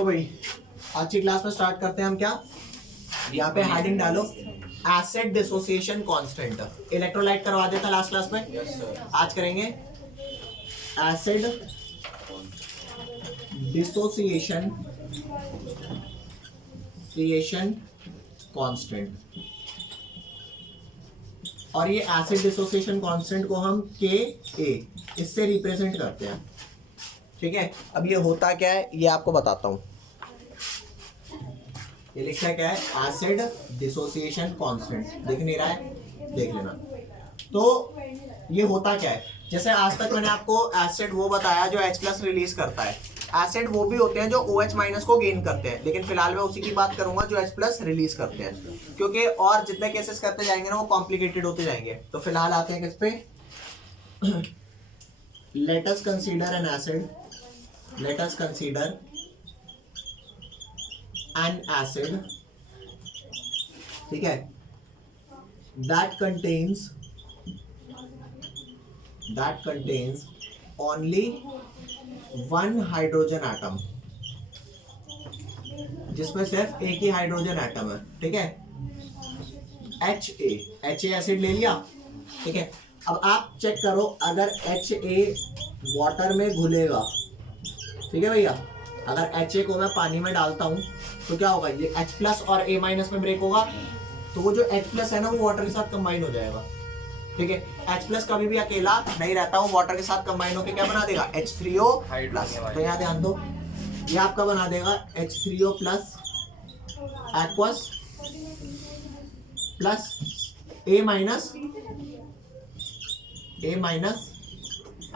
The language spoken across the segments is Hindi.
तो भाई आज की क्लास में स्टार्ट करते हैं हम। क्या यहाँ पे हेडिंग डालो, एसिड डिसोसिएशन कांस्टेंट। इलेक्ट्रोलाइट करवा देता लास्ट क्लास में। Yes sir. आज करेंगे एसिड डिसोसिएशन कांस्टेंट। और ये एसिड डिसोसिएशन कांस्टेंट को हम के ए इससे रिप्रेजेंट करते हैं। ठीक है, अब ये होता क्या है ये आपको बताता हूं। ये लिखा क्या है, एसिड डिसोसिएशन कांस्टेंट। दिख नहीं रहा है, देख लेना। तो ये होता क्या है, जैसे आज तक मैंने आपको एसिड वो बताया जो H+ रिलीज करता है। एसिड वो भी होते हैं जो OH- को गेन करते हैं, लेकिन फिलहाल मैं उसी की बात करूंगा जो H+ रिलीज करते हैं, क्योंकि और जितने केसेस करते जाएंगे ना वो कॉम्प्लिकेटेड होते जाएंगे। तो फिलहाल आते हैं किस पे, let us consider N acid, let us consider an acid, ठीक है, that contains only one hydrogen atom, जिसमें सिर्फ एक ही हाइड्रोजन एटम है। ठीक है, HA एसिड ले लिया। ठीक है, अब आप चेक करो, अगर HA वाटर में घुलेगा, ठीक है भैया, अगर HA को मैं पानी में डालता हूं तो क्या होगा, ये H+ और A- में ब्रेक होगा, तो वो जो H+ है ना वो वाटर के साथ कंबाइन हो जाएगा। ठीक है, H+ कभी भी अकेला नहीं रहता, वो वाटर के साथ कंबाइन होकर क्या बना देगा, H3O+। तो यहाँ ध्यान दो, ये आपका बना देगा H3O+ aqueous plus A-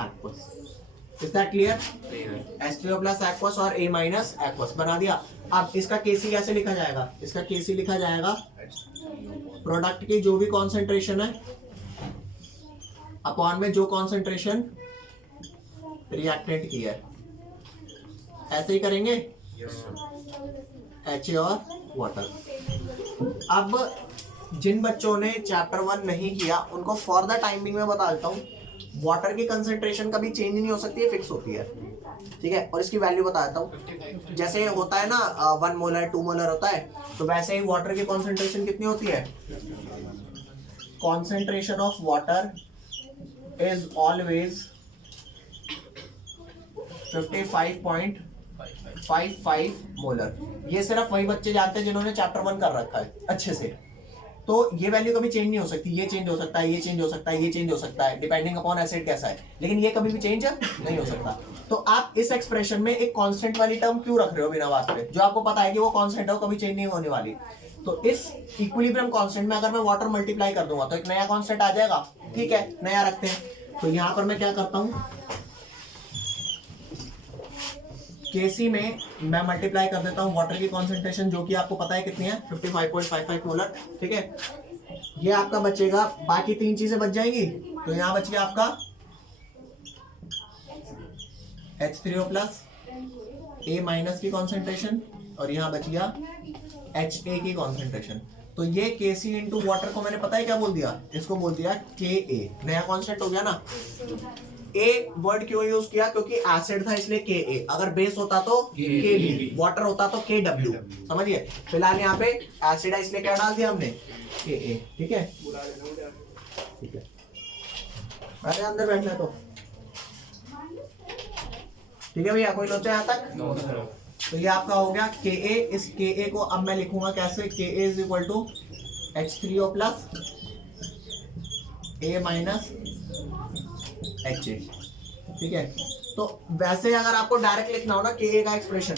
aqueous. Is that clear? H3O+ aqueous और A- एक्वस बना दिया। अब इसका Kc कैसे लिखा जाएगा, इसका Kc लिखा जाएगा प्रोडक्ट की जो भी कॉन्सेंट्रेशन है अपॉन में जो कॉन्सेंट्रेशन रिएक्टेंट की है। ऐसे ही करेंगे HA और वाटर। अब जिन बच्चों ने चैप्टर 1 नहीं किया उनको फॉर द टाइमिंग में बता देता हूँ, वाटर की कंसेंट्रेशन कभी चेंज नहीं हो सकती है, फिक्स होती है। ठीक है, और इसकी वैल्यू बता देता हूँ। जैसे होता है ना 1 मोलर 2 मोलर होता है, तो वैसे ही वाटर की कंसेंट्रेशन कितनी होती है, concentration of water is always 55.55 molar. ये सिर्फ वही बच्चे जानते हैं जिन्होंने चैप्टर 1 कर रखा है अच्छे से। तो ये वैल्यू कभी चेंज नहीं हो सकती, ये चेंज हो सकता है, ये चेंज हो सकता है, ये चेंज हो सकता है, डिपेंडिंग अपॉन एसिड कैसा है, लेकिन ये कभी भी चेंज नहीं हो सकता। तो आप इस एक्सप्रेशन में एक कांस्टेंट वाली टर्म क्यों रख रहे हो बिना बात पे, जो आपको पता है कि वो कांस्टेंट है, वो कभी चेंज नहीं होने वाली। तो इस इक्विलिब्रियम कांस्टेंट में अगर मैं वाटर मल्टीप्लाई कर दूंगा तो एक नया कांस्टेंट आ जाएगा। ठीक है, नया रखते हैं। तो यहाँ पर मैं क्या करता हूँ, Kc में मैं मल्टीप्लाई कर देता हूँ वाटर की कॉन्सेंट्रेशन, जो कि आपको पता है कितनी है, 55.55 मोलर। ठीक है, ये आपका बचेगा, बाकी 3 चीजें बच जाएंगी। तो यहाँ बच गया आपका H3O+ A- की कॉन्सेंट्रेशन, और यहाँ बच गया HA की कॉन्सेंट्रेशन। तो ये Kc इंटू वाटर को मैंने पता है क्या बोल दिया, इसको बोल दिया Ka। नया कॉन्स्टेंट हो गया ना। A वर्ड क्यों यूज किया, क्योंकि एसिड था इसलिए Ka, अगर बेस होता तो Kb, वाटर होता तो Kw। समझिए, फिलहाल यहाँ पे एसिड है इसलिए क्या डाल दिया हमने, Ka। ठीक है, ठीक है, अरे अंदर बैठना तो ठीक है भैया, कोई लोचा यहाँ तक? तो ये आपका हो गया Ka। इस Ka को अब मैं लिखूंगा कैसे, Ka is equal to H3O+ A- HA। ठीक है, तो वैसे अगर आपको डायरेक्ट लिखना हो ना Ka का एक्सप्रेशन,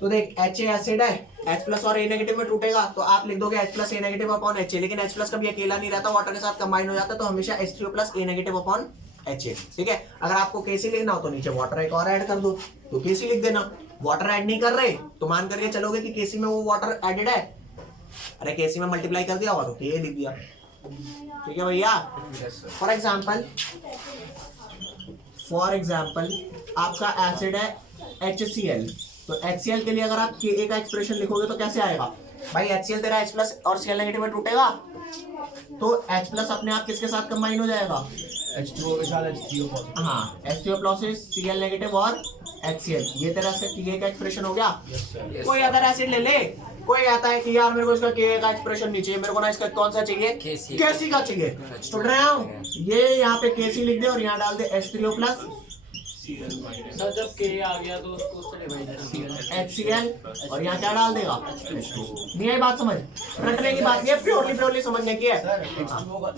तो देख HA एसिड है, H+ और A- में टूटेगा, तो आप लिख दोगे H+ A- अपॉन HA, लेकिन H+ कभी अकेला नहीं रहता, वाटर के साथ कंबाइन हो जाता है, तो हमेशा H3O+ A- अपॉन HA। ठीक है, अगर आपको Kc लिखना हो तो नीचे वाटर एक और ऐड कर दो, तो Kc लिख देना। वाटर ऐड नहीं कर रहे तो मान करके चलोगे कि Kc में वो वाटर एडेड है, अरे Kc में मल्टीप्लाई कर दिया होगा तो Ka लिख दिया। ठीक है भैया, फॉर एग्जाम्पल आपका एसिड है HCl, तो HCl के लिए अगर आप Ka का एक्सप्रेशन लिखोगे तो कैसे आएगा भाई, HCl तेरा H+ और Cl- में टूटेगा, तो H+ अपने आप किसके साथ कंबाइन हो जाएगा, H2O के साथ H3O+। हाँ, H3O+ Cl- और HCl, ये तेरा से Ka का एक्सप्रेशन हो गया। कोई अदर एसिड ले ले, कोई आता है कि यार मेरे को इसका Ka का एक्सप्रेशन नहीं चाहिए, मेरे को ना इसका कौन सा चाहिए, Kc का चाहिए, सुन रहे हो, ये यहाँ पे Kc लिख दे और यहाँ डाल दे H3O प्लस सर जब K आ गया तो उसको उससे डिवाइड HCl और यहाँ क्या डाल देगा नहीं है बात समझ, रटने की बात नहीं है, प्योरली समझने की है।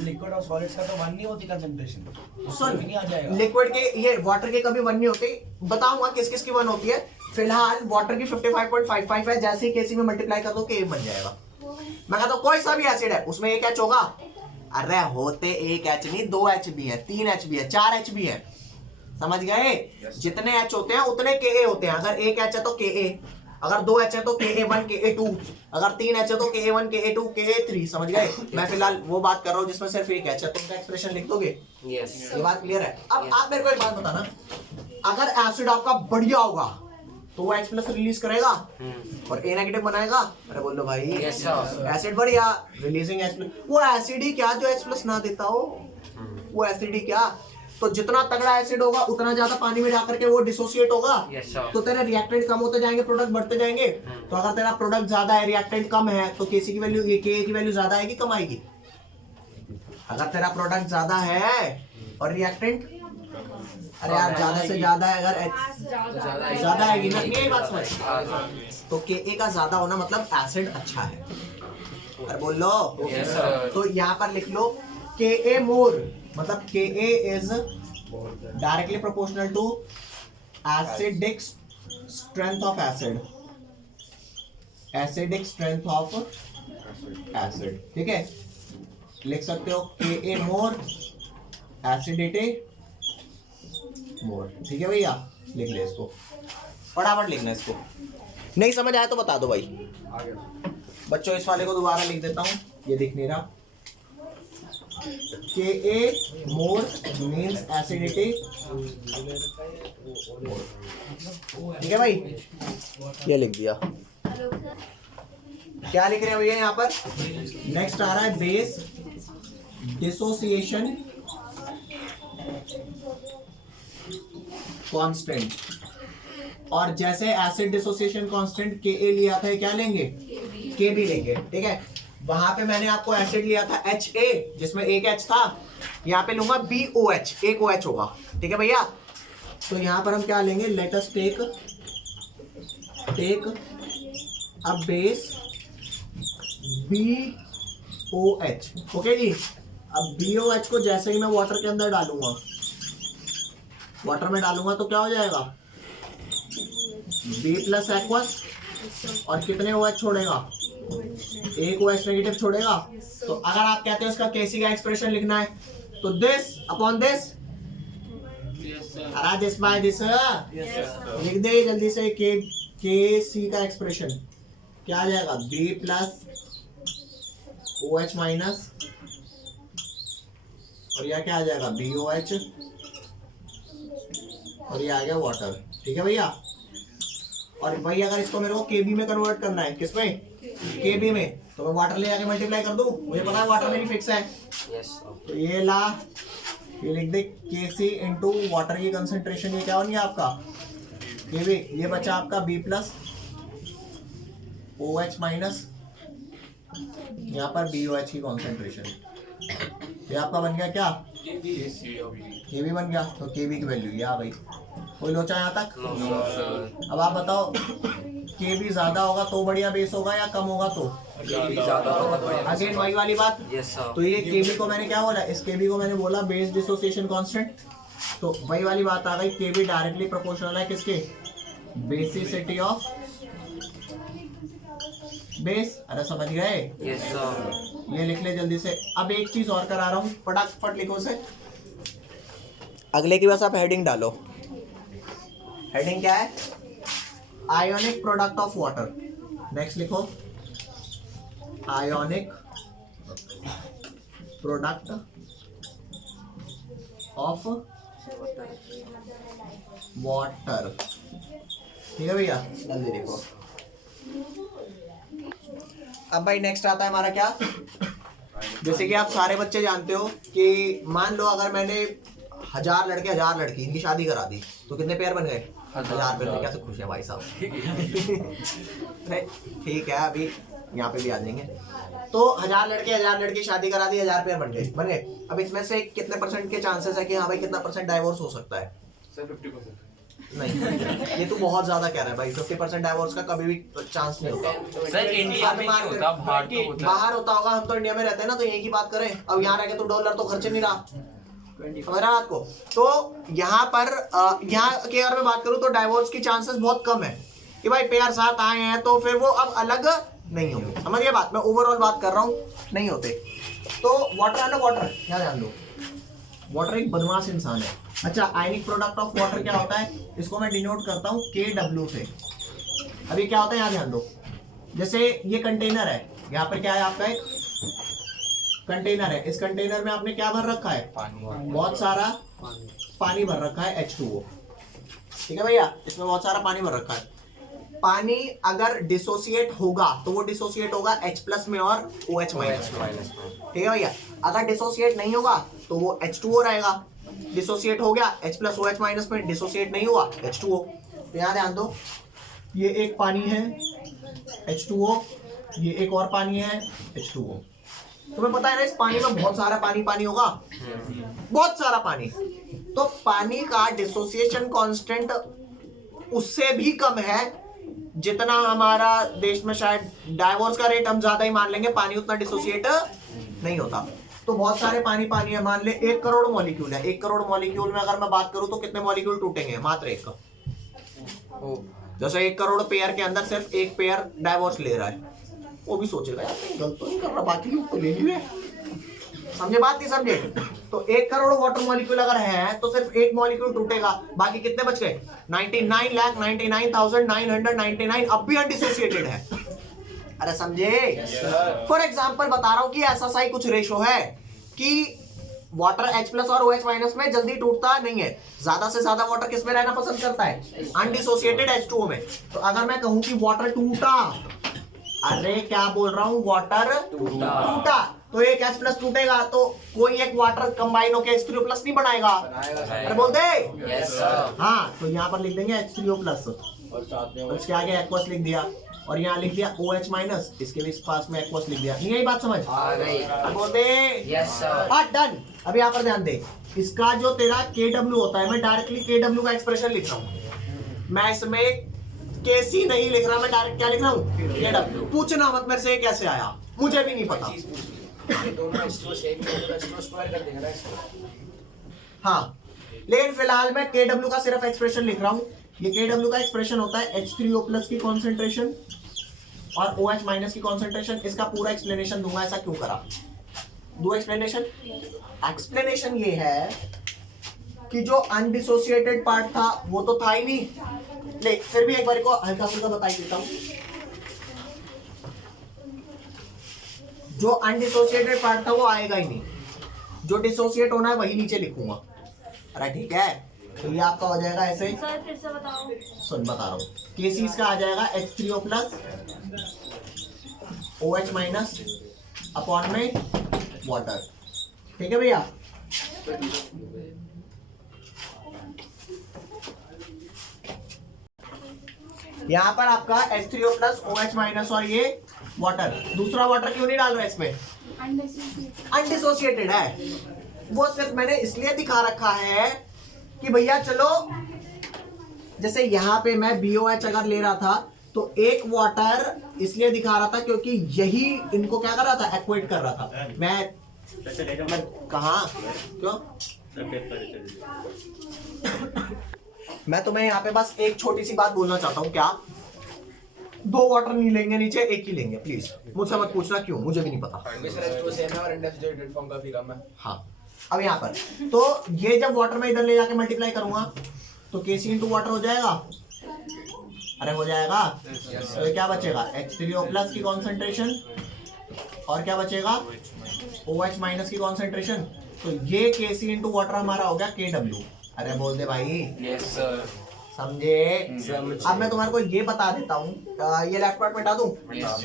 लिक्विड और सॉलिड्स का तो वन नहीं होती कंसंट्रेशन, सुन नहीं आ जाएगा। लिक्विड के ये वाटर के कभी वन नहीं होती, बताऊंगा किस किस की वन होती है। फिलहाल वाटर की 55.55 है, जैसे ही Kc में मल्टीप्लाई कर दो Ka बन जाएगा। मैं कहता हूँ कोई सा भी एसिड है उसमें एक H होगा, अरे होते एक H नहीं, 2 H भी है, 3 H भी है, 4 H भी है, समझ गए। जितने H होते हैं उतने Ka होते हैं। अगर एक H है तो Ka, अगर 2 H है तो Ka1 Ka2, अगर 3 H है तो Ka1 Ka2 Ka3, समझ गए। मैं फिलहाल वो बात कर रहा हूँ जिसमें सिर्फ एक H है, तो उनका एक्सप्रेशन लिख दोगे। ये बात क्लियर है। अब आप मेरे को एक बात बताना, अगर एसिड आपका बढ़िया होगा तो वो H प्लस रिलीज करेगा और A नेगेटिव बनाएगा। अरे बोलो भाई एसिड बढ़िया रिलीजिंग H प्लस, वो एसिड ही क्या जो H प्लस ना देता हो, वो एसिड ही क्या। तो जितना तगड़ा एसिड होगा उतना ज्यादा पानी में जाकर के वो डिसोसिएट होगा, तो तेरे रिएक्टेंट कम होते जाएंगे, प्रोडक्ट बढ़ते जाएंगे। तो अगर तेरा प्रोडक्ट ज्यादा है, रिएक्टेंट कम है, तो Kc की वैल्यू Ka की वैल्यू ज्यादा आएगी कम आएगी। अगर तेरा प्रोडक्ट ज्यादा है और रिएक्टेंट, अरे यार ज्यादा से ज्यादा है, अगर ज्यादा आएगी ना, यही बात समझ। तो Ka का ज्यादा होना मतलब एसिड अच्छा है। अरे बोल लो तो यहाँ पर लिख लो Ka मोर मतलब Ka is directly proportional to acidic strength of acid, acidic strength of acid, ठीक है। लिख सकते हो Ka more acidity more, ठीक है भैया, लिख ले इसको, फटाफट लिखना इसको। नहीं समझ आया तो बता दो भाई बच्चों। इस वाले को दोबारा लिख देता हूँ, ये दिख नहीं रहा। Ka more means acidity, ठीक है भाई, ये लिख दिया। क्या लिख रहे हैं भैया यहाँ पर? नेक्स्ट आ रहा है बेस डिसोसिएशन कांस्टेंट, और जैसे एसिड डिसोसिएशन कांस्टेंट Ka लिया था, क्या लेंगे Kb लेंगे, ठीक है। वहां पे मैंने आपको एसिड लिया था Ha जिसमें एक H था, यहाँ पे लूंगा BOH, एक OH होगा, ठीक है भैया। तो यहाँ पर हम क्या लेंगे, let us take a base BOH, okay जी। अब BOH को जैसे ही मैं वाटर के अंदर डालूंगा, वाटर में डालूंगा तो क्या हो जाएगा, B प्लस एक्वस, और कितने OH छोड़ेगा, एक OH नेगेटिव छोड़ेगा। तो अगर आप कहते हो इसका Kc का एक्सप्रेशन लिखना है तो दिस अपॉन दिस, अरे दिस बाय दिस लिख दे जल्दी से। Kc का एक्सप्रेशन क्या आ जाएगा, B प्लस OH माइनस, और यह क्या आ जाएगा BOH, और ये आ गया वाटर, ठीक है भैया। और भाई अगर इसको मेरे को Kb में कन्वर्ट करना है, किसमें, Kb में, तो मैं वाटर ले जाके मल्टीप्लाई कर दूं, मुझे पता है वाटर मेरी फिक्स है। तो ये ला, ये लिख दे Kc इंटू वाटर की कंसंट्रेशन, ये क्या बन गया आपका Kb, ये बचा आपका B प्लस OH माइनस, यहाँ पर BOH की कंसंट्रेशन, ये आपका बन गया क्या Kb बन गया। तो Kb की वैल्यू ये आ गई। कोई लोचा यहाँ तक? अब आप बताओ Kb ज्यादा होगा तो बढ़िया बेस होगा या कम होगा तो? अगेन वही वाली बात। तो ये Kb को मैंने क्या बोला, इस Kb को मैंने बोला बेस डिसोसिएशन कांस्टेंट। तो वही वाली बात आ गई, Kb डायरेक्टली प्रोपोर्शनल है किसके, बेसिसिटी ऑफ बेस। अरे समझ गए? ये लिख ले जल्दी से। अब एक चीज और करा रहा हूँ, फटाफट लिखो उसे, अगले की बस आप हेडिंग डालो। हेडिंग क्या है, ionic product of water. Next लिखो आयोनिक प्रोडक्ट ऑफ वाटर, ठीक है भैया, जल्दी लिखो। अब भाई नेक्स्ट आता है हमारा क्या, जैसे कि आप सारे बच्चे जानते हो कि मान लो अगर मैंने 1000 लड़के 1000 लड़की इनकी शादी करा दी तो कितने पेयर बन गए? 1000 पेयर। कैसे खुश है भाई साहब? ठीक है, अभी यहाँ पे भी आ जाएंगे। तो 1000 लड़के 1000 लड़की शादी करा दी, 1000 पेयर बन गए। अब इसमें से कितने परसेंट के चांसेस है कि हाँ भाई कितना परसेंट डाइवोर्स हो सकता है? सर 50%। नहीं, ये तो बहुत ज्यादा कह रहा है भाई। 50% डाइवोर्स का कभी भी चांस नहीं होता सर इंडिया में नहीं होता, बाहर तो होता है। बाहर होता होगा, हम तो इंडिया में रहते हैं ना, तो यही की बात करें। अब यहाँ रह के तो डॉलर तो खर्च नहीं रहा, समझ रहा आपको? तो यहाँ पर यहाँ के अगर मैं बात करूँ तो डाइवोर्स की चांसेस बहुत कम है कि भाई पेयर साथ आए हैं तो फिर वो अब अलग नहीं होंगे। समझिए बात, मैं ओवरऑल बात कर रहा हूँ, नहीं होते। तो वाटर है ना, वाटर यहाँ ध्यान दो, वाटर एक बदमाश इंसान है। अच्छा, आयनिक प्रोडक्ट ऑफ वाटर क्या होता है? इसको मैं डिनोट करता हूँ KW से। अभी क्या होता है यहाँ ध्यान दो, जैसे ये कंटेनर है, यहाँ पर क्या है आपका एक कंटेनर है, इस कंटेनर में आपने क्या भर रखा है? बहुत सारा पानी भर रखा है, H2O। ठीक है भैया, इसमें बहुत सारा पानी भर रखा है। पानी अगर डिसोसिएट होगा तो वो डिसोसिएट होगा H+ में और OH-। ठीक है भैया, अगर डिसोसिएट नहीं होगा तो वो H2O रहेगा। डिसोसिएट हो गया H+ OH- में, डिसोसिएट नहीं हुआ H2O। तो यहाँ ध्यान दो, ये एक पानी है H2O, ये एक और पानी है H2O। तुम्हें पता है ना, इस पानी में बहुत सारा पानी होगा, बहुत सारा पानी। तो पानी का डिसोसिएशन कांस्टेंट उससे भी कम है जितना हमारा देश में शायद डाइवोर्स का रेट हम ज्यादा ही मान लेंगे, पानी उतना डिसोसिएट नहीं होता। तो बहुत सारे पानी है, मान ले 1 करोड़ मॉलिक्यूल है। 1 करोड़ मॉलिक्यूल में अगर मैं बात करूं तो कितने मॉलिक्यूल टूटेंगे? मात्र 1। जैसे 1 करोड़ पेयर के अंदर सिर्फ 1 पेयर डाइवोर्स ले रहा है, वो भी सोचेगा यार गलत तो नहीं कर रहा, बाकी लोग तो ले ही रहे। समझे बात? नहीं समझे? तो 1 करोड़ वाटर मॉलिक्यूल अगर है तो सिर्फ 1 मॉलिक्यूल टूटेगा, बाकी कितने बच गए? 99,99,999 अब भी अनडिसोसिएटेड है। अरे समझे? फॉर एग्जांपल बता रहा हूं कि ऐसा सा ही कुछ रेशो है कि वाटर H+ और OH- में जल्दी टूटता नहीं है। ज्यादा से ज्यादा वाटर किस में रहना पसंद करता है? अनडिसोसिएटेड H2O में। तो अगर मैं कहूं कि वाटर टूटा, अरे क्या बोल रहा हूं, वाटर टूटा तो एक H+ टूटेगा तो कोई एक वाटर कंबाइन होकर H3O+ नहीं बनाएगा। अरे बोल दे हाँ, तो यहाँ पर लिख देंगे H3O+ और उसके आगे एक्वस लिख दिया और यहाँ लिख दिया OH-, इसके भी पास में एक्वस लिख दिया। नहीं यही बात समझ? बोल दे डन। अब यहाँ पर ध्यान दे, इसका जो तेरा KW होता है, मैं डायरेक्टली KW का एक्सप्रेशन लिख रहा हूँ, मैं इसमें KC नहीं लिख रहा, मैं डायरेक्ट क्या लिख रहा हूँ? KW। पूछना मत मेरे से कैसे आया, मुझे भी नहीं पता। हाँ, लेकिन फिलहाल मैं KW का सिर्फ एक्सप्रेशन लिख रहा हूँ। ये KW का एक्सप्रेशन होता है H3O+ की कॉन्सेंट्रेशन और OH- की कॉन्सेंट्रेशन। इसका पूरा एक्सप्लेनेशन दूंगा, ऐसा क्यों करा, दो एक्सप्लेनेशन। एक्सप्लेनेशन ये है कि जो अनडिसोसिएटेड पार्ट था वो तो था ही नहीं, ले फिर भी एक बार को हल्का फुल्का बता देता हूं। जो अनडिसोसिएटेड पार्ट था वो आएगा ही नहीं, जो डिसोसिएट होना है वही नीचे लिखूंगा। अरे ठीक है, तो ये आपका हो जाएगा ऐसे। सर फिर से बताओ। सुन बता रहा हूँ, केसी इसका आ जाएगा H3O+ OH- अपॉन में वाटर। ठीक है भैया, यहाँ पर आपका H3O+ OH- और ये वाटर। दूसरा वाटर क्यों नहीं डाल रहा है इसमें? अनडिसोसिएटेड है। वो सिर्फ मैंने इसलिए दिखा रखा है कि भैया चलो, जैसे यहाँ पे मैं BOH अगर ले रहा था तो एक वाटर इसलिए दिखा रहा था क्योंकि यही इनको क्या कर रहा था, एक्वेट कर रहा था। मैं कहाँ क्यों मैं तुम्हें यहाँ पे बस एक छोटी सी बात बोलना चाहता हूँ। क्या 2 वाटर नहीं लेंगे नीचे, एक ही लेंगे? प्लीज मुझसे मत पूछना क्यों, मुझे भी नहीं पता। हाँ, अब यहाँ पर तो ये जब वाटर में इधर ले जाके मल्टीप्लाई करूंगा तो KC इंटू वाटर हो जाएगा। अरे हो जाएगा। तो क्या बचेगा? H3O+ की कॉन्सेंट्रेशन और क्या बचेगा? OH- की कॉन्सेंट्रेशन। तो ये KC इंटू वाटर हमारा हो गया KW। अरे बोल दे भाई। Yes sir. समझे? अब मैं तुम्हारे को ये बता देता हूँ, ये लेफ्ट पार्ट मिटा दूं?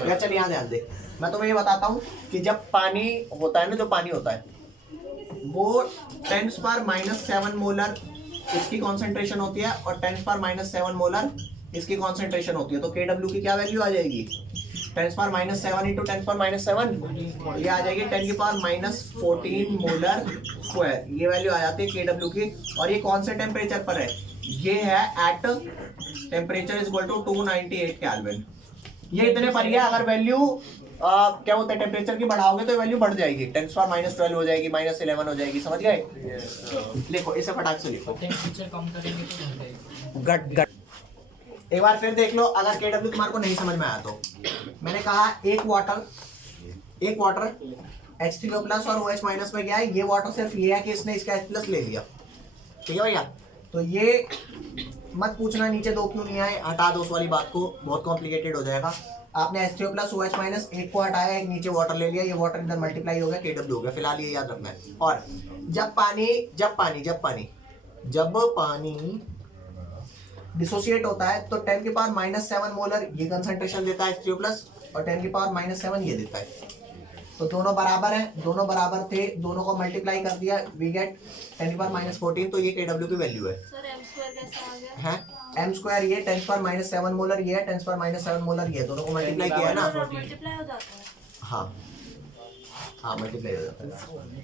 या चल यहाँ ध्यान दे, मैं तुम्हें ये बताता हूँ कि जब पानी होता है ना, जो पानी होता है वो 10⁻⁷ मोलर इसकी कॉन्सेंट्रेशन होती है और 10⁻⁷ मोलर इसकी कॉन्सेंट्रेशन होती है। तो KW की क्या वैल्यू आ जाएगी? 10⁻⁷ इंटू 10⁻⁷ ये आ जाएगी 10⁻⁻14 मोलर स्क्वायर। ये वैल्यू आ जाती है KW की। और ये कौन से टेम्परेचर पर है? ये है at temperature is equal to 298 kelvin. ये इतने पर ही है। अगर वैल्यू क्या होता है टेम्परेचर की बढ़ाओगे तो वैल्यू बढ़ जाएगी, 10⁻12 हो जाएगी, -11 हो जाएगी। समझ गए? लिखो इसे फटाक से लिखो। टेम्परेचर कम करेंगे तो बढ़ जाएगा। गट गट। एक बार फिर देख लो, अगर KW तुम्हारे को नहीं समझ में आया तो मैंने कहा एक वाटर H3O प्लस और OH माइनस में गया है। ये वाटर सिर्फ ये है कि इसने इसका H प्लस ले लिया, ठीक है भैया। तो ये मत पूछना नीचे 2 क्यों नहीं आए, हटा दो उस वाली बात को, बहुत कॉम्प्लिकेटेड हो जाएगा। आपने H3O प्लस OH माइनस एक को हटाया, एक नीचे वाटर ले लिया, ये वाटर इधर मल्टीप्लाई हो गया, KW हो गया। फिलहाल ये याद रखना है। और जब पानी डिसोसिएट होता है तो 10⁻⁷ मोलर ये कंसंट्रेशन देता है H3O प्लस और 10⁻⁷ ये देता है। तो दोनों बराबर हैं, दोनों बराबर थे, दोनों को मल्टीप्लाई कर दिया, वी गेट 10⁻�14। तो ये KW की वैल्यू है। सर m स्क्वायर कैसे आ गया? है m² ये 10⁻⁷ मोलर ये है, 10⁻⁷ मोलर ये, दोनों को मल्टीप्लाई किया है ना। मल्टीप्लाई हो जाता है। हाँ मल्टीप्लाई हो जाता है,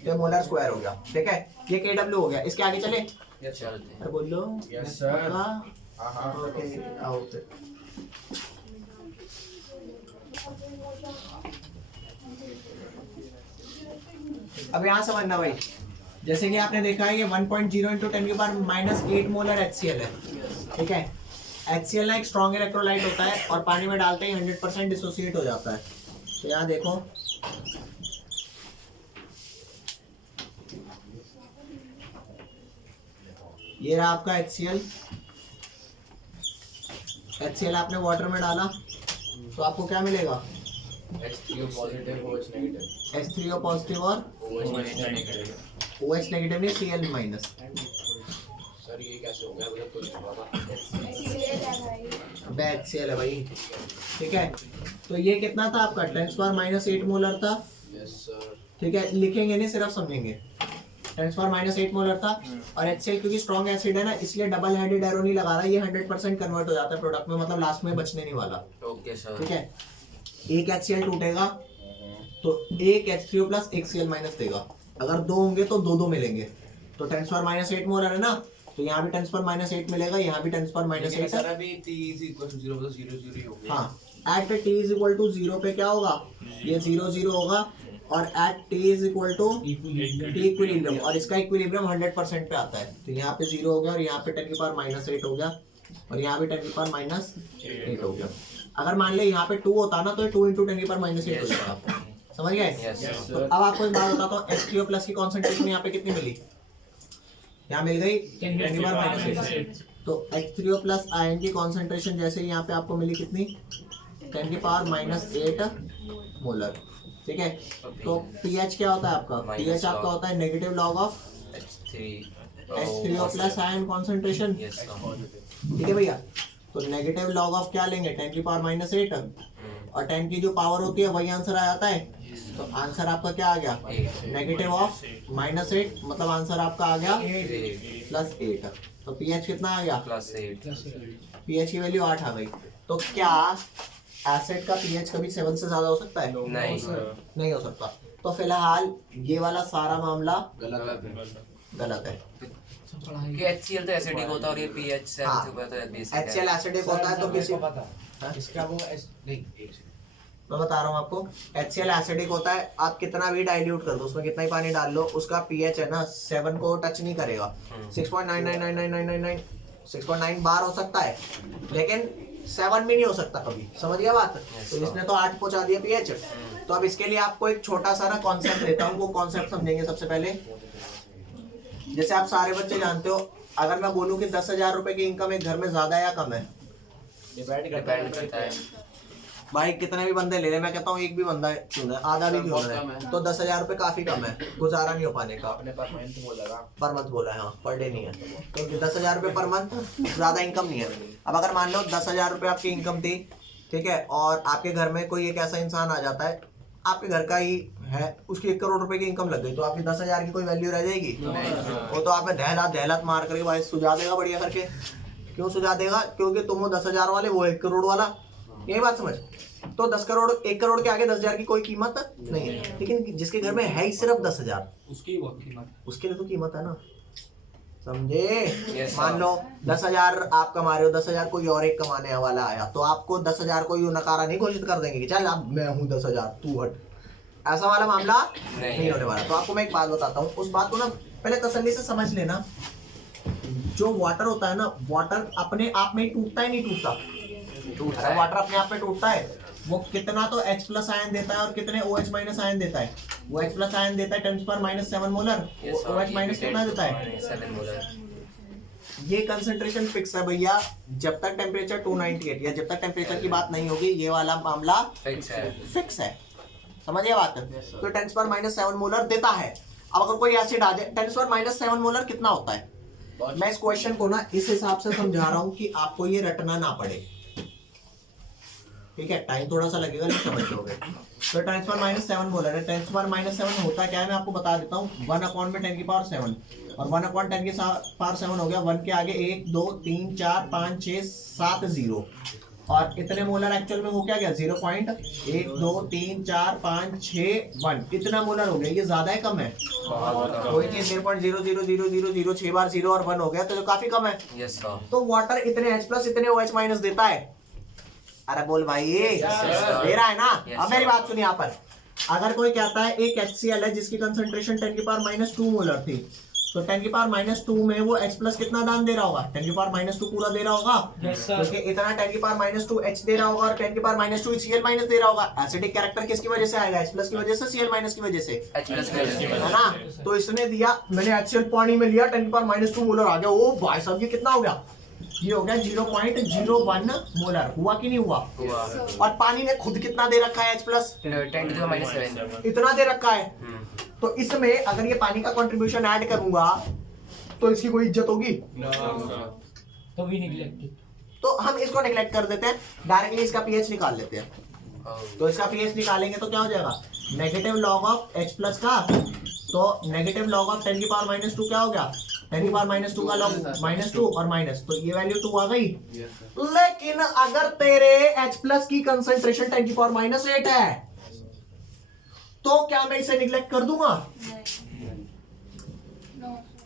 तो मोलर स्क्वायर हो गया, ठीक है। ये KW हो गया। इसके आगे चले, चलते हैं। बोलो। Yes sir. ओके आओ फिर। अब यहाँ समझना भाई, जैसे कि आपने देखा है ये 1.0 इंटू 10⁻⁻8 मोलर HCl है, ठीक है। HCl ना एक स्ट्रॉन्ग इलेक्ट्रोलाइट होता है और पानी में डालते ही 100% डिसोसिएट हो जाता है। तो यहाँ देखो ये रहा आपका HCl आपने वाटर में डाला तो आपको क्या मिलेगा? H3O positive OH negative. H3O positive और OH नेगेटिव नहीं, Cl माइनस। सर ये कैसे हो गया? मतलब कुछ बाबा अबे HCl है भाई, ठीक है। तो ये कितना था आपका? 10⁻⁸ मोलर था, यस सर। ठीक है। लिखेंगे नहीं, सिर्फ समझेंगे। 10⁻⁸ मोलर था और HCl क्योंकि स्ट्रॉन्ग एसिड है ना, इसलिए डबल हेडेड एरो नहीं लगा रहा, ये 100% कन्वर्ट हो जाता है प्रोडक्ट में, मतलब लास्ट में बचने नहीं वाला, ओके सर। ठीक है। एक HCl टूटेगा तो एक H3O प्लस एक Cl माइनस देगा। अगर दो होंगे तो दो मिलेंगे। तो 10⁻⁸ मोलर है ना, तो यहाँ भी 10⁻⁸ मिलेगा, यहाँ भी 10⁻⁸ सर अभी t is equal to 0 मतलब 0 0 ही हो गया। हाँ, at t is equal to 0 पे क्या होगा? ये 0 0 होगा और at t is equal to t equilibrium, और इसका इक्विलिब्रियम 100% पे आता है। तो यहाँ पे 0 हो गया और यहाँ पे 10⁻⁸ हो गया और यहाँ पे 10⁻⁸ हो गया। अगर मान ले यहाँ पे 2 होता ना तो 2 इंटू 10⁻⁸ हो जाएगा। समझ गए? तो अब आपको एक बात बताता हूँ, H3O प्लस की कॉन्सेंट्रेशन यहाँ पे कितनी मिली? यहाँ मिल गई 10⁻⁸। तो H3O प्लस आयन की कॉन्सेंट्रेशन जैसे यहाँ पे आपको मिली कितनी? 10⁻⁸ मोलर, ठीक है। तो pH क्या होता है आपका? pH आपका होता है negative log of H3O plus ion concentration, ठीक है भैया। तो नेगेटिव लॉग ऑफ क्या लेंगे? 10⁻⁸ और 10 की जो पावर होती है वही आंसर आ जाता है। तो आंसर आपका क्या आ गया? नेगेटिव ऑफ -8, मतलब आंसर आपका आ गया +8। तो pH कितना आ गया? +8। pH की वैल्यू 8 आ गई। तो क्या एसिड का pH कभी 7 से ज्यादा हो सकता है? नहीं हो सकता। तो फिलहाल ये वाला सारा मामला गलत है। कि HCl तो एसिडिक होता है और ये pH से हाँ, ऊपर तो बेसिक है। HCl एसिडिक होता है तो किसी पता हाँ? इसका वो नहीं एक सेकंड मैं बता रहा हूँ आपको, HCl एसिडिक होता है। आप कितना भी डाइल्यूट कर दो, उसमें कितना ही पानी डाल लो, उसका pH है ना 7 को टच नहीं करेगा। 6.999999 6.9 बार हो सकता है लेकिन 7 भी नहीं हो सकता कभी। समझ गया बात? तो इसने तो 8 पहुंचा दिया pH। तो अब इसके लिए आपको एक छोटा सा ना कॉन्सेप्ट देता हूँ, वो कॉन्सेप्ट समझेंगे सबसे पहले। जैसे आप सारे बच्चे जानते हो, अगर मैं बोलूँ कि 10,000 रुपए की इनकम एक घर में ज्यादा या कम है? डिपेंड डिपेंड करता है। भाई कितने भी बंदे ले ले, मैं कहता हूँ एक भी बंदा क्यों ना, आधा भी क्यों ना है, तो 10,000 रुपए काफी कम है, गुजारा नहीं हो पाने का। आपने पर मंथ बोला पर मंथ बोला है, हाँ, पर डे नहीं है। तो 10,000 रुपए पर मंथ ज्यादा इनकम नहीं है। अब अगर मान लो 10,000 रुपए आपकी इनकम थी, ठीक है, और आपके घर में कोई एक ऐसा इंसान आ जाता है आपके घर का ही है, उसकी 1 करोड़ रुपए की इनकम लग गई तो आपकी 10,000 की कोई वैल्यू रह जाएगी? वो तो आपने दहलात मार करके भाई सुझा देगा बढ़िया करके। क्यों सुझा देगा? क्योंकि तुम वो 10,000 वाले, वो 1 करोड़ वाला। यही बात समझ। तो 10 करोड़, 1 करोड़ के आगे 10,000 की कोई कीमत नहीं है। लेकिन जिसके घर में है ही सिर्फ 10,000, उसकी बहुत कीमत, उसके लिए तो कीमत है ना, समझे? Yes, मान लो 10,000 आप कमा रहे हो, 10,000 कोई और एक कमाने वाला आया तो आपको 10,000 को यूं नकारा नहीं घोषित कर देंगे कि चल अब मैं हूँ 10,000 तू हट, ऐसा वाला मामला नहीं होने वाला। तो आपको मैं एक बात बताता हूँ, उस बात को ना पहले तसल्ली से समझ लेना। जो वाटर होता है ना, वाटर अपने आप में ही टूटता है, नहीं टूटता? वाटर अपने आप में टूटता है। वो कितना तो H प्लस आयन देता है और कितने OH माइनस आयन देता है? वो H प्लस आयन देता है 10⁻⁷ मोलर, OH माइनस कितना देता है? 7 मोलर। ये कंसंट्रेशन फिक्स है भैया, जब तक टेम्परेचर 298 या जब तक टेम्परेचर की बात नहीं होगी ये वाला मामला फिक्स है। समझिए बात? तो 10⁻⁷ मोलर देता है। अब अगर कोई एसिड आ जाए, 10⁻⁷ मोलर कितना होता है? मैं इस क्वेश्चन को ना इस हिसाब से समझा रहा हूँ कि आपको ये रटना ना पड़े, ठीक है? टाइम थोड़ा सा लगेगा लेकिन समझ लोगे। तो 10⁻⁷ मोलर है। 10⁻⁷ होता क्या है मैं आपको बता देता हूँ। 1/10⁻⁷ और 1/10⁻⁷ हो गया 1 के आगे 1 2 3 4 5 6 7 0 और इतने मोलर एक्चुअल में हो क्या गया? 0.1 2 3 4 5 6 1 इतना मोलर हो गया। ये ज्यादा है कम है? कोई चीज 0.00000 6 बार 0 और 1 हो गया तो जो काफी कम है। तो वाटर इतने H प्लस इतने OH माइनस देता है। अरे बोल भाई, दे रहा है ना? अब मेरी बात सुनिए यहाँ पर। अगर कोई कहता है एक HCl है जिसकी कंसंट्रेशन 10⁻² मोलर थी, तो 10⁻² में वो H प्लस कितना दान दे रहा होगा? 10⁻² पूरा दे रहा होगा, क्योंकि इतना 10⁻² H दे रहा होगा और 10⁻² Cl माइनस दे रहा होगा। एसिडिक कैरेक्टर किसकी वजह से आएगा? H प्लस की वजह से, Cl माइनस की वजह से, है ना? तो इसने दिया, मैंने HCl पानी में लिया, 10⁻² मोलर आ गया। ओ भाई साहब, ये कितना हो गया? ये हो गया 0.01 मोलर। हुआ कि नहीं हुआ? और पानी ने खुद कितना दे रखा है? H प्लस 10⁻⁷ इतना दे रखा है। तो इसमें अगर ये पानी का कंट्रीब्यूशन ऐड करूंगा तो इसकी कोई इज्जत होगी? तो भी निगलेक्ट। तो हम इसको नेग्लेक्ट कर देते हैं, डायरेक्टली इसका पीएच निकाल लेते हैं। तो इसका पीएच निकालेंगे तो क्या हो जाएगा? Negative log of H plus का, तो नेगेटिव लॉग ऑफ 10⁻² क्या हो गया? 10⁻² का लॉग -2 और माइनस, तो ये वैल्यू 2 आ गई। लेकिन अगर तेरे H प्लस की कंसंट्रेशन 10⁻⁸ है तो क्या मैं इसे निगलेक्ट कर दूंगा?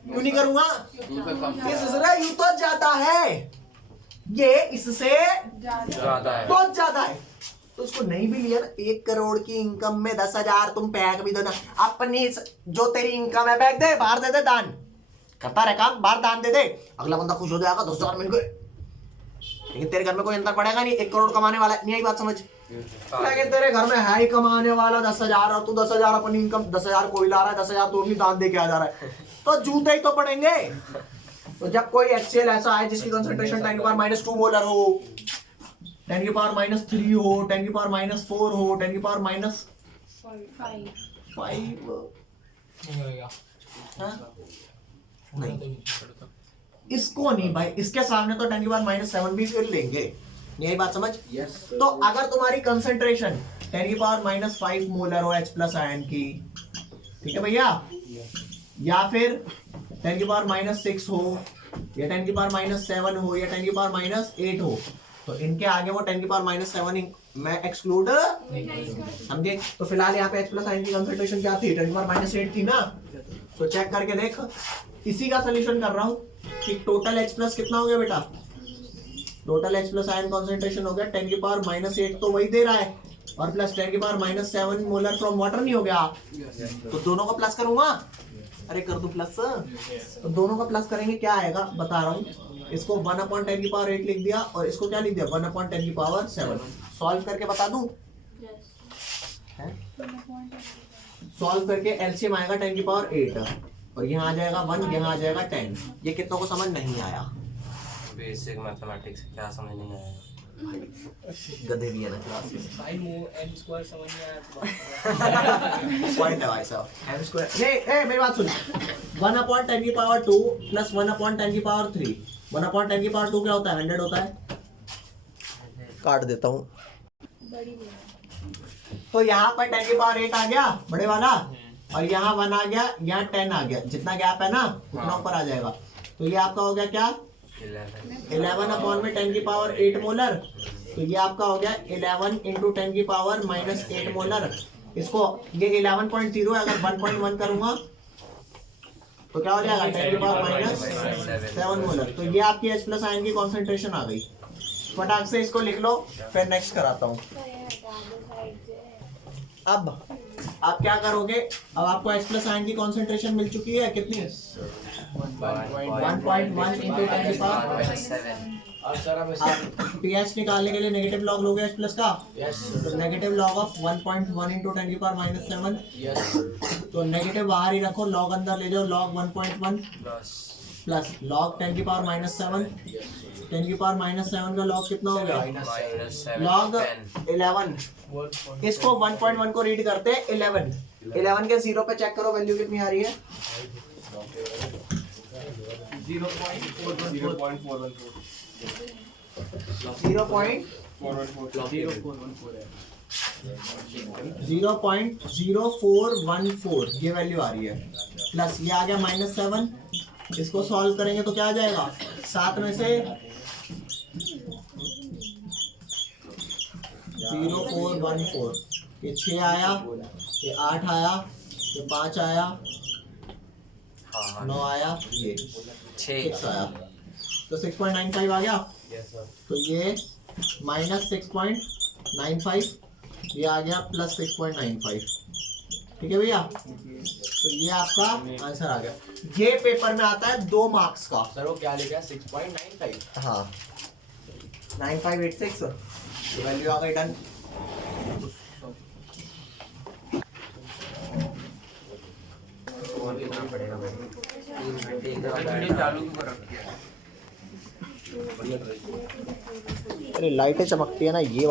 क्यों नहीं करूंगा? इससे यू तो ज्यादा है, ये इससे ज्यादा है, बहुत ज्यादा है। तो उसको नहीं भी लिया ना, 1 करोड़ की इनकम में 10,000 तुम पैक भी दो ना। अपनी जो तेरी इनकम है बैग दे, बाहर दे दे, दान करता रहे काम, बाहर दान दे दे, अगला बंदा खुश हो जाएगा, 10,000 मिल गए। लेकिन तेरे घर में कोई अंतर पड़ेगा नहीं, 1 करोड़ कमाने वाला नहीं, आई बात समझ? लेकिन तेरे घर में है ही कमाने वाला 10,000 और तू 10,000 अपनी इनकम 10,000 कोई ला रहा है, 10,000 तू अपनी दान दे के आ जा रहा है, तो जूते ही तो पड़ेंगे। तो जब कोई HCl ऐसा है जिसकी कंसंट्रेशन 10⁻² मोलर हो, 10⁻³ हो, 10⁻⁴ हो, 10⁻⁵ नहीं, इसको नहीं भाई, इसके सामने तो 10⁻⁷ भी फिर लेंगे, यही बात समझ? तो अगर तुम्हारी कंसंट्रेशन 10⁻⁵ मोलर हो H प्लस आयन की, ठीक है भैया, या फिर 10⁻�6 हो या 10⁻�7 हो या 10⁻⁸ हो, तो इनके आगे वो 10⁻⁷ मैं एक्सक्लूड समझे। तो फिलहाल यहाँ पे H प्लस आयन की कंसंट्रेशन क्या थी? 10⁻⁸ थी ना। तो चेक करके देख, इसी का सोल्यूशन कर रहा हूँ कि टोटल H प्लस कितना हो गया बेटा? Total H plus ion concentration हो गया 10⁻⁸ तो वही दे रहा है, और प्लस 10⁻⁷ मोलर फ्रॉम वाटर नहीं हो गया? तो दोनों का प्लस करूंगा, अरे कर दो प्लस। तो दोनों का प्लस करेंगे, क्या आएगा बता रहा हूँ। इसको 1/10⁸ लिख दिया और इसको क्या लिख दिया? 1/10⁷। सॉल्व करके बता दूं? सॉल्व करके एलसीएम आएगा 10⁸ और यहाँ आ जाएगा 1, यहाँ आ जाएगा 10। ये कितनों को समझ नहीं आया? बेसिक मैथमेटिक्स क्या समझ नहीं आया? गधे भी है ना क्लास में। भाई m² समझ में आया पॉइंट है भाई साहब, m²। नहीं मेरी बात सुन, 1/10⁻² प्लस 1/10⁻3, 1/10⁻2 क्या होता है? 100 होता है। काट देता हूँ, तो यहाँ पर 10 की पावर 8 आ गया बड़े वाला, और यहाँ 1 आ गया, यहाँ 10 आ गया, जितना गैप है ना उतना ऊपर आ जाएगा। तो ये आपका हो गया क्या 11 अपॉन में 10 की पावर 8 मोलर। तो ये आपका हो गया 11 इंटू 10 की पावर माइनस 8 मोलर। इसको ये 11.0 है, अगर 1.1 करूंगा तो क्या हो जाएगा 10 की पावर माइनस 7 मोलर। तो ये आपकी H प्लस आयन की कॉन्सेंट्रेशन आ गई। फटाक से इसको लिख लो, फिर नेक्स्ट कराता हूँ। अब आप क्या करोगे, अब आपको H प्लस आयन की कॉन्सेंट्रेशन मिल चुकी है कितनी, 1.1 इंटू 10 की पावर। अब सर हम अब pH निकालने के लिए नेगेटिव लॉग लोगे H प्लस का, यस तो नेगेटिव लॉग ऑफ 1.1 इंटू 10 की पावर माइनस 7। यस तो नेगेटिव बाहर ही रखो, लॉग अंदर ले जाओ, लॉग 1.1 प्लस लॉग 10 की पावर माइनस 7। 10 की पावर माइनस 7 का लॉग कितना हो गया, लॉग 11। इसको 1.1 को रीड करते हैं 11 के 0 पे चेक करो वैल्यू कितनी आ रही है, 0.0414 ये वैल्यू आ रही है। प्लस ये आ गया माइनस 7, इसको सॉल्व करेंगे तो क्या आ जाएगा, 7 में से 0414, ये 6 आया, ये 8 आया, ये 5 आया, 9 आया, ये 6 आया, तो 6.95 आ गया। तो ये माइनस 6.95, ये आ गया प्लस 6.95। ठीक है भैया, तो ये आपका आंसर आ गया। ये पेपर में आता है 2 मार्क्स का। सर वो क्या लिखा है 6.95। हाँ 9586 वैल्यू आ गई, डन। अरे लाइटें चमकती है ना, ये